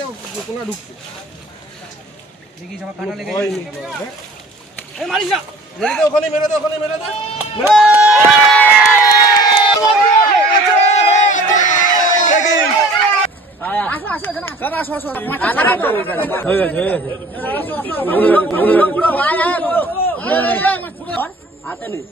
দে কোনা ঢুকছে দেখি সব কাটা লেগে এই মারিস না মেরে দে ওখানে মেরে দে আসো হয়ে গেছে হাতে নেই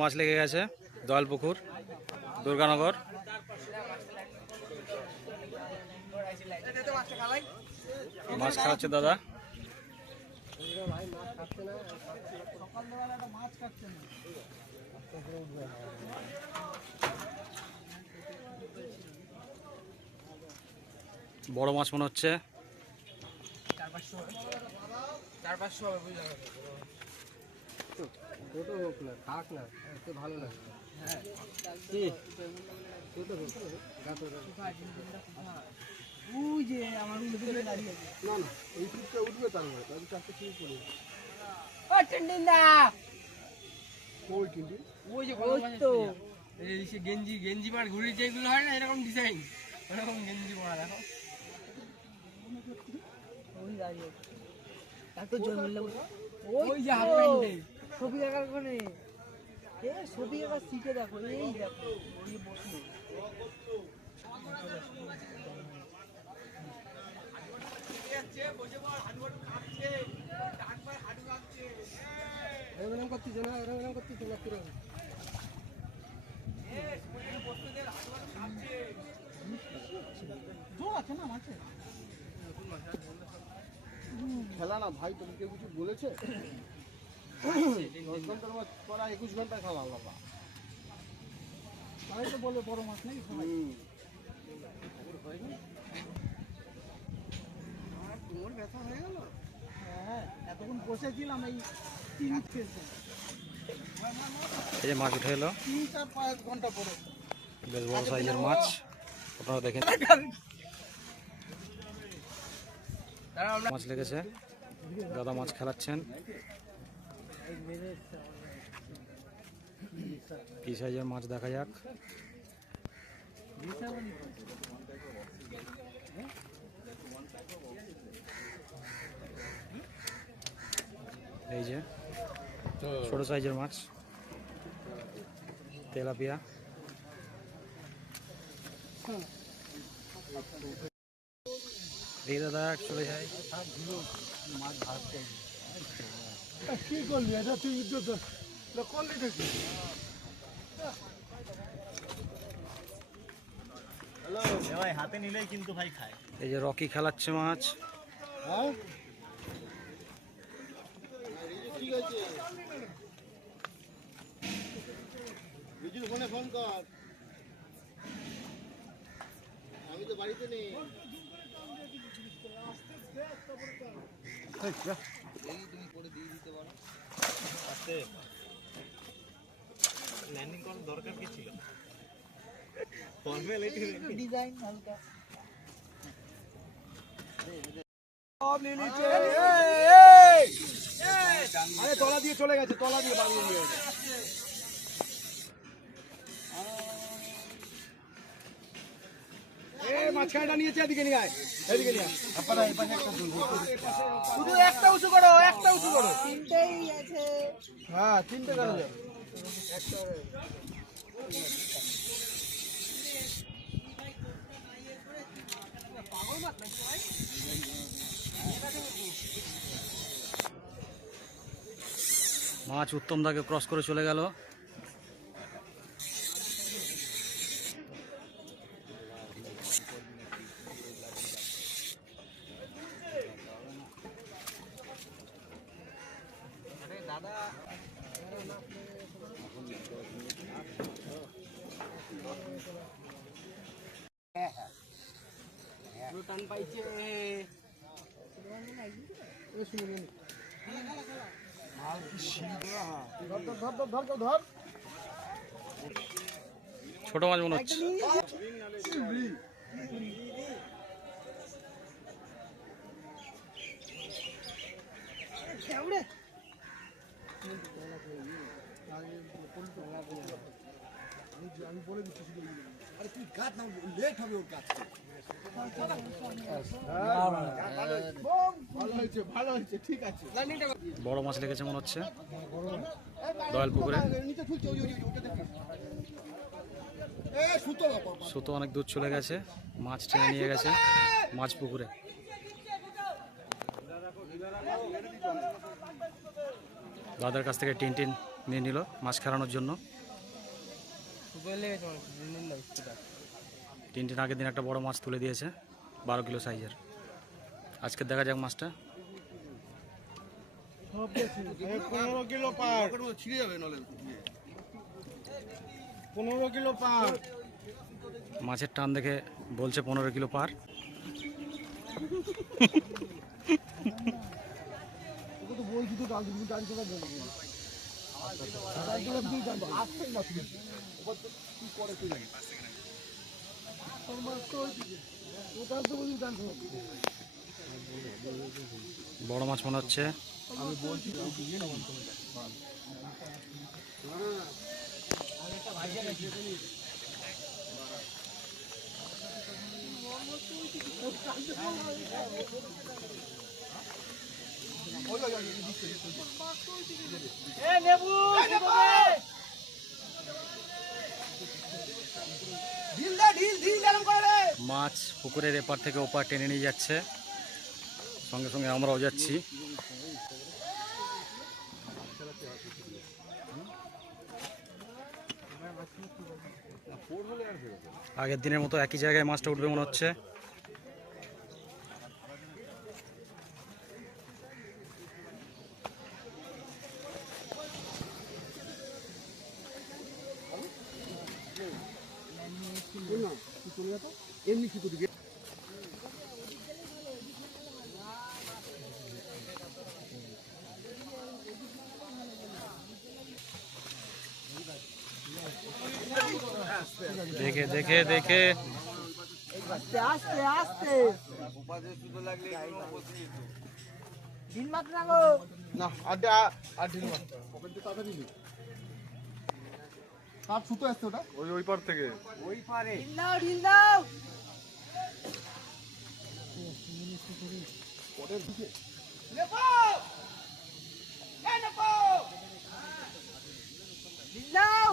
মাছ লেগে গেছে দয়ালপুকুর দুর্গানগর। মাছ খাওয়াচ্ছে দাদা। বড় মাছ মনে হচ্ছে। 400-500 হবে বুঝলাম। ছোট হোক না থাক না এতে ভালো লাগে হ্যাঁ কি ছোট হোক ওই যে আমার উঠে দাঁড়িয়ে আছে না না এই টুকটা উঠবে তার মানে তাহলে চারটে শুরু করে ও টিন্ডিন্দা ওই কিন্তু ওই যে তো এই সে গেঞ্জি পার ঘুরে যেগুলো হয় না এরকম ডিজাইন এরকম গেঞ্জি পরা দেখো ওই দাঁড়িয়ে এত জোর মিললে ওই যে হাফ প্যান্টে ছবি দেখার কোনে এ ছবি এবার শিখে দেখো এই দেখো ওই বসলো এরকম করতেছ না এরকম করতেছ না পুরো খেলা না ভাই তুমি কেউ কিছু বলেছে 10 ঘন্টার মাছ পড়া 21 ঘন্টা খেলা বাবা তাই তো বলে বড় মাছ নাকি সবাই তোমার ব্যথা হয়ে গেল হ্যাঁ এতক্ষণ বসেছিলাম এই 3 খেলতে এই যে মাছ উঠে এলো 3-4-5 ঘন্টা পরে বেশ বড় সাইজের মাছ আপনারা দেখেন। মাছ লেগেছে দাদা মাছ খেলাচ্ছেন। কি সাইজের মাছ দেখা যাক। এই যে ছোট সাইজের মাছ তেলাপিয়া। এই দাদা চলে যায় মাছ ভাজতে কি করলি এটা তুই করলি দেখি হ্যালো ভাই হাতে নিলেই কিন্তু ভাই খায়। এই যে রকি খেলাচ্ছে মাছ। হ্যাঁ ঠিক আছে বিজুর ফোনে ফোন কর আমি তো বাড়িতে নেই তুমি করে দিয়ে দিতে পারো আস্তে ল্যান্ডিং করার দরকার কি ছিল ফর্মালিটি ডিজাইন হালকা সব নিয়ে নিচে আরে তলা দিয়ে চলে গেছে তলা দিয়ে বাড়িয়ে নিয়ে গেছে মাঝখানটা নিয়েছে এদিকে নিয়ে আয় এদিকে নিয়ে আয় শুধু একটা উঁচু করো তিনটেই আছে হ্যাঁ তিনটে করা যাবে মাছ উত্তম দাকে ক্রস করে চলে গেল। টান পাইছে ধর ছোট মাছ মনে হচ্ছে। আমি বলে দিচ্ছি শুধু আরে তুই কাট না লেট হবে ওর কাজ ভালো হয়েছে ঠিক আছে বড় মাছ লেগেছে মনে হচ্ছে দয়াল পুকুরে। সুতো অনেক দূর চলে গেছে, মাছ টেনে নিয়ে গেছে মাছ পুকুরে। দাদার কাছ থেকে টিন নিয়ে নিল মাছ খেলানোর জন্য। টিন আগের দিন একটা বড় মাছ তুলে দিয়েছে 12 কিলো সাইজের। আজকে দেখা যাক মাছটা। 15 কিলো পার ছিঁড়ে যাবে নলে 15 কিলো পার। মাছের টান দেখে বলছে 15 কিলো পার। ওকে তো বলছি তো ডাল দিবি গাড়ি চলা বলবো আসছেই না তুমি কি করে তুই বড় মাছ মনে হচ্ছে। আমি বলছি মাছ পুকুরের এপার থেকে ওপার টেনে নিয়ে যাচ্ছে, সঙ্গে সঙ্গে আমরাও যাচ্ছি। আগের দিনের মতো একই জায়গায় মাছটা উঠবে মনে হচ্ছে। এমনি কি করবি দেখে দেখে দেখে আস্তে আস্তে আস্তে দিন মাত্র না গো না আর ঢিল মার ওখান থেকে তাড়াতাড়ি নি কার সুতো আসছে ওটা ওই পার থেকে ঢিল দাও ঢিল দাও পটের দিকে ঢিল দাও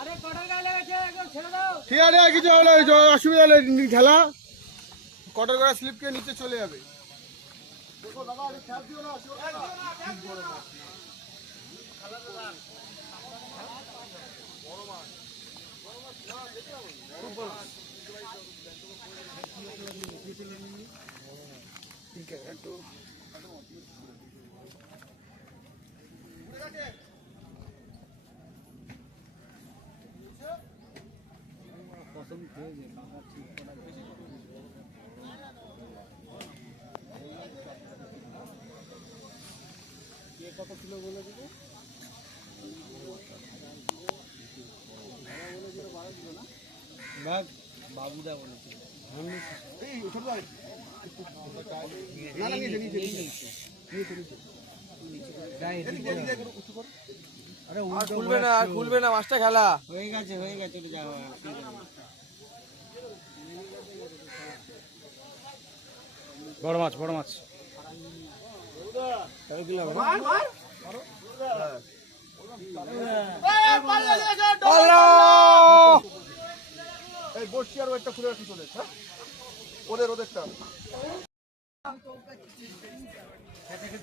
আরে কটার গায়ে লেগেছে একদম ছেড়ে দাও। ঠিক আছে কিছু হলে অসুবিধা হলে ঢেলা কটার করে স্লিপকে নিচে চলে যাবে দেখো দাদা আরে খেয়াল দিও না কত কিলো বলে দিবে বাবুদা বলেছিল এই ছোট ভাই না না নিচে নিচে নিচে খুলবে না আর খুলবে না মাছটা খেলা হয়ে গেছে চলে যাও বড় মাছ বড় মাছ। এই বসছি আর একটা খুলে রাখি চলে হ্যাঁ ওদেরটা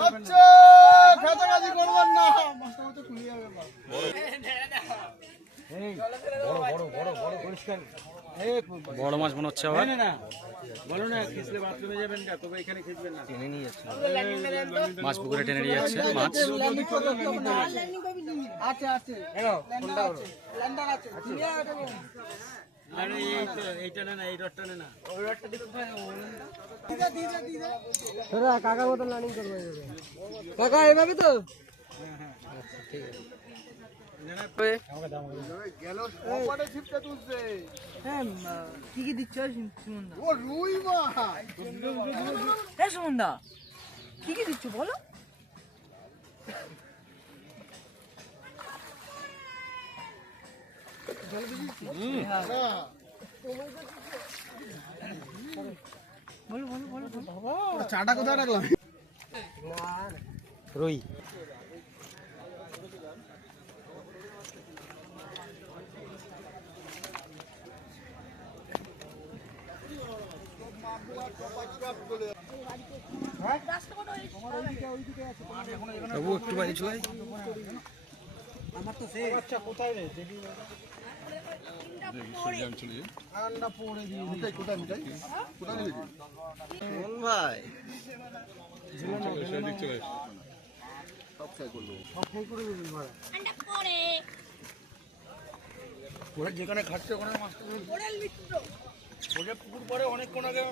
যাচ্ছে খেতাকাজি করবেন না মাছটা মতো খুলে যাবে বড় মাছ মনে হচ্ছে আবার। বলো না খিসলে বাথরুমে যাবেন না তবে এখানে খিসবেন না টেনে নিয়ে যাচ্ছে মাছ পুকুরে টেনে নিয়ে যাচ্ছে মাছ। আছে আছে ল্যান্ডার আছে আরে এই তো এইটা না এই রডটা না ওই রডটা দিতে তোরা কাকার মতন লার্নিং করবে কাকা এভাবে তো ঠিক আছে হ্যাঁ কি কি দিচ্ছ সুমনদা ও রুই মাছ হ্যাঁ সুমনদা কি কি দিচ্ছ বলো? বলো বলো বলো বলো। চাটা কোথায় রাখলাম? রুই বাবু একটু বাইরে চলে আয়। আমার তো সেই আচ্ছা কোথায় রে? ঠান্ডা পড়ে দিয়ে কোথায় কোথায় মিটাই? কোথায় নিবি? কোন ভাই? সব খাই করলো। সব খাই করে দিবি মারা। ওরা যেখানে খাচ্ছে ওখানে মাছ ওদের পুকুর পরে অনেকক্ষণ আগে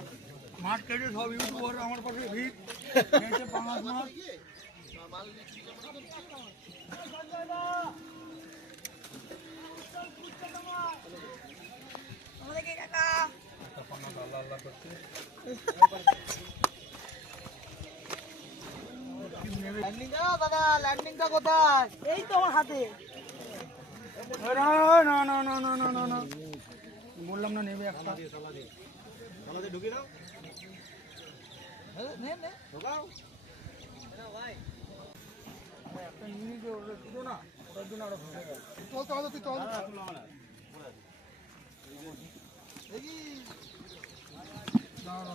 মাছ কেটে সব ইউটিউবার আমার পাশে ভিড় এসে পাঙাশ মাছ ল্যান্ডিংটা কোথায়? এই তো আমার হাতে। না না না না না না না বললাম না নেবে একটা ঢুকি নাও ঢোকাও একটা নিয়ে যে ওটা দিতো না ওটার জন্য আরো ভালো চল চল তুই চল। দেখি না না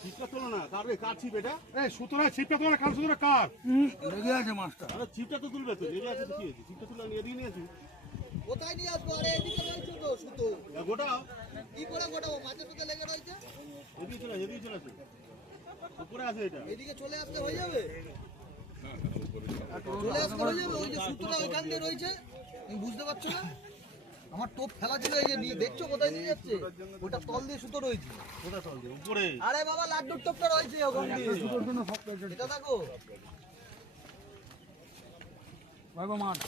ছিপটা তোলো না, কার রে কার ছিপ এটা? এই সুতরা ছিপটা তোলো না, কার সুতরা কার? লেগে আছে মাছটা। আরে ছিপটা তো তুলবে তো, লেগে আছে তো কি হয়েছে? ছিপটা তুলে নিয়ে দিয়ে নিয়েছি। কোথায় নিয়ে আসবো? আরে এদিকে রয়েছে তো সুতো। গোটাও কি করে গোটাবো? মাছের সাথে লেগে রয়েছে। এদিকে চলে আসে। উপরে আছে এটা। এদিকে চলে আসতে হয়ে যাবে। চলে আসতে হয়ে যাবে। ওই যে সুতোটা ওইখান দিয়ে রয়েছে, তুমি বুঝতে পারছো না? আমার টোপ ফেলা ছিল, এই যে নিয়ে দেখছো কোথায় নিয়ে যাচ্ছে? ওটা তল দিয়ে সুতো রয়েছে। কোথায় তল দিয়ে? উপরে। আরে বাবা লাড্ডুর টোপটা রয়েছে ওখান দিয়ে। সুতোর জন্য শক্ত হয়েছে। এটা দেখো। ভাইবা মাছ।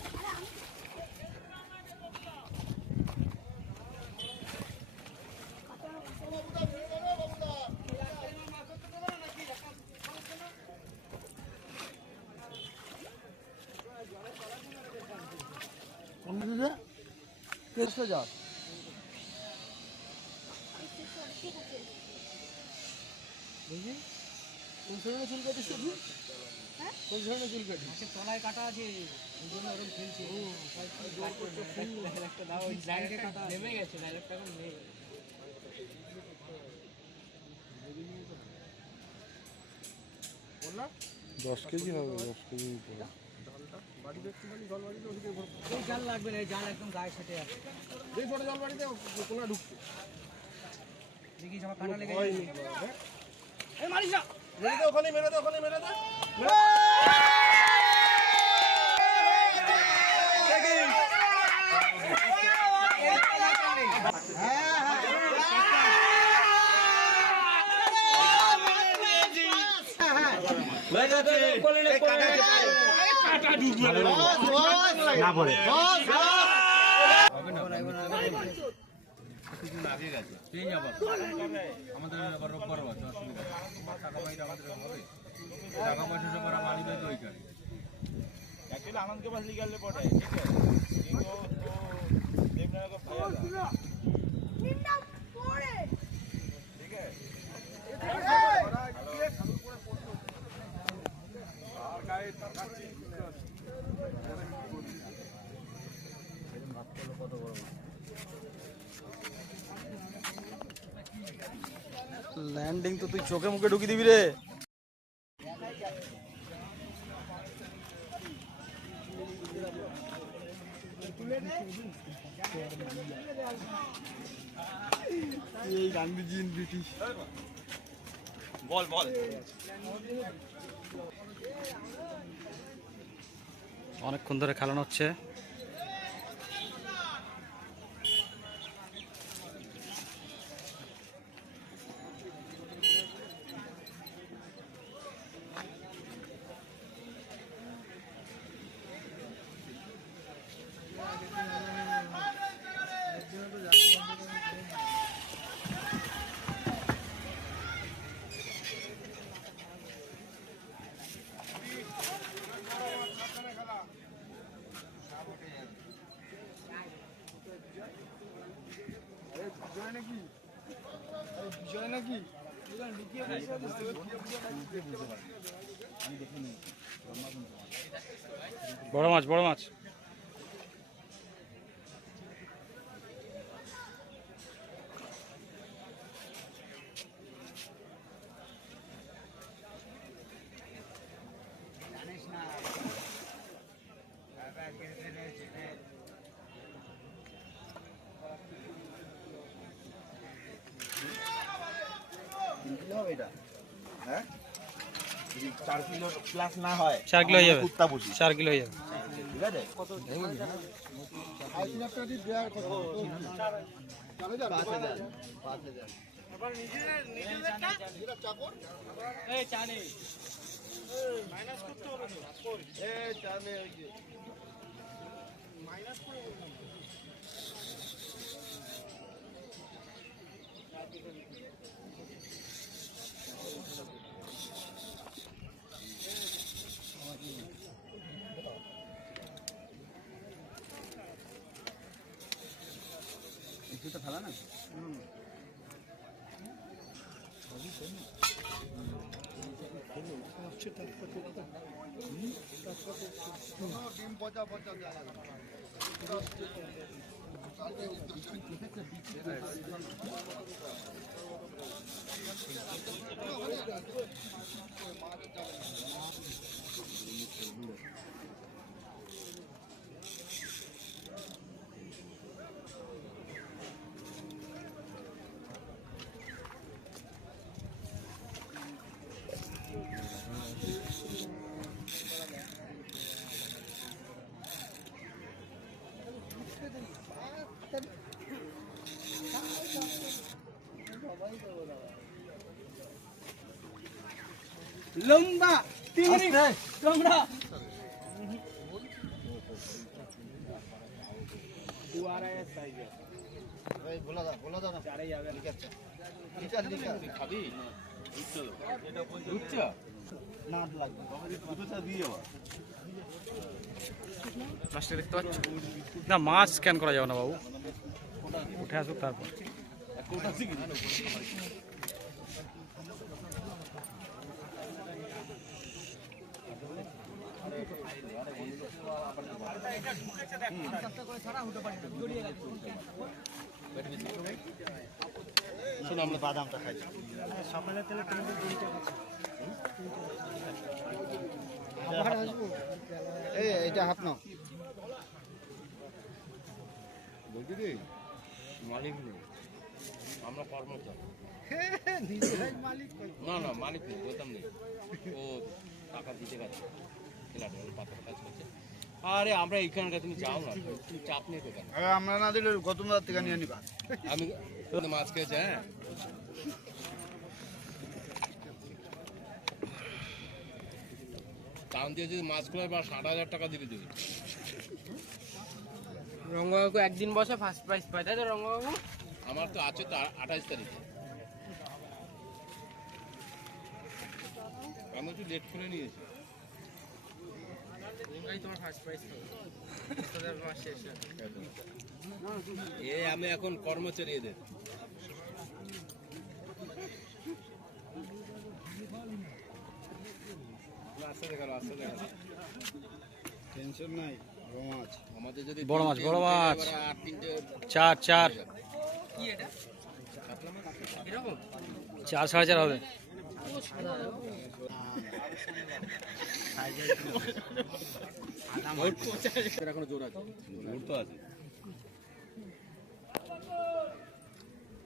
কোন দিকে? কেসটা যা। দেখি কোন ধরনের চুল কাটিস তুই? হ্যাঁ কোন ধরনের চুল কাটিস? মাছের তলায় কাটা আছে ওই জন্য ওরকম ফেলছে। ও জোর করতে ফুল একটা দাও ওই সাইডে কাটা নেমে গেছে ডাইরেক্ট এখন নেই। বললা 10 কেজি হবে, 10 কেজি পড়ে। বাড়ি দেখতে পারি জল বাড়িতে ওদিকে এই জাল লাগবে না, এই জাল একদম গায়ে সেটে আছে। এই ছোট জল বাড়িতে কোলা ঢুকছে। দেখি সব কাটা লেগে গেছে। এই মারিস না। মেরে দে ওখানে, মেরে দে ওখানে, মেরে দে। না পড়ে আমাদের আবার রোববার আছে অসুবিধা টাকা পয়সা আমাদের হবে টাকা পয়সা সব আমরা মানি দেয় তো ওইখানে অ্যাকচুয়ালি আনন্দকে বাস লিগালে পড়ে ঠিক আছে কিন্তু তো দেবনার को फायदा নিন্দা পড়ে ঠিক আছে আর গায়ে তাকাচ্ছি ল্যান্ডিং তো তুই চোখে মুখে ঢুকি দিবি রে। এই গান্ধীজি ব্রিটিশ বল বল অনেকক্ষণ ধরে খেলানো হচ্ছে। বড় মাছ বড় মাছ। হ্যাঁ 4 কিলো প্লাস না হয় 4 কিলো হয়ে যাবে, কুত্তা পুষি 4 কিলো হয়ে যাবে। ঠিক আছে লম্বা চিংড়ি টংরা মাছটা দেখতে পাচ্ছ না? মাছ স্ক্যান করা যাবে না বাবু, উঠে আসুক তারপর। শোনো আমরা বাদামটা খাই সকালে তাহলে এটা হাত নাও। মালিক নেই, আমরা কর্মচারী। না না মালিক নেই, বেতন নেই, ও টাকা দিতে গেছে পাথর কাজ করছে। আরে আমরা এইখানকার, তুমি যাও না, তুমি চাপ নিতে কেন? আমরা না দিলে গতম রাত থেকে নিয়ে নিবা। আমি মাছ খেয়েছে। হ্যাঁ টান দিয়ে যদি মাছ খোলার বা 60,000 টাকা দিলে দিবি। রঙ্গবাবু একদিন বসে ফার্স্ট প্রাইজ পায়, তাই তো রঙ্গবাবু? আমার তো আছে তো 28 তারিখে। আমি একটু লেট করে নিয়েছি। তোমার ফার্স্ট প্রাইজ মাস শেষ। আমি এখন কর্মচারী এদের। টেনশন নাই, বড় মাছ। আমাদের যদি বড় মাছ, বড় মাছ। 8-3টে 4 4 কি এটা এরকম 4 4.5 হবে। এখনো জোর আছে, জোর তো আছে।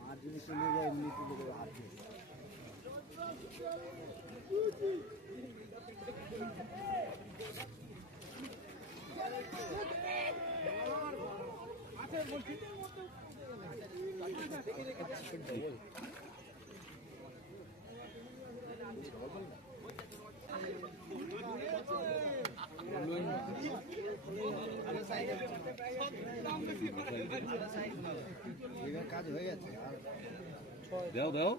আর জিনিস নিয়ে যায় এমনি তুলে দেবে হাত দিয়ে। কাজ হয়ে গেছে। দাও দাও।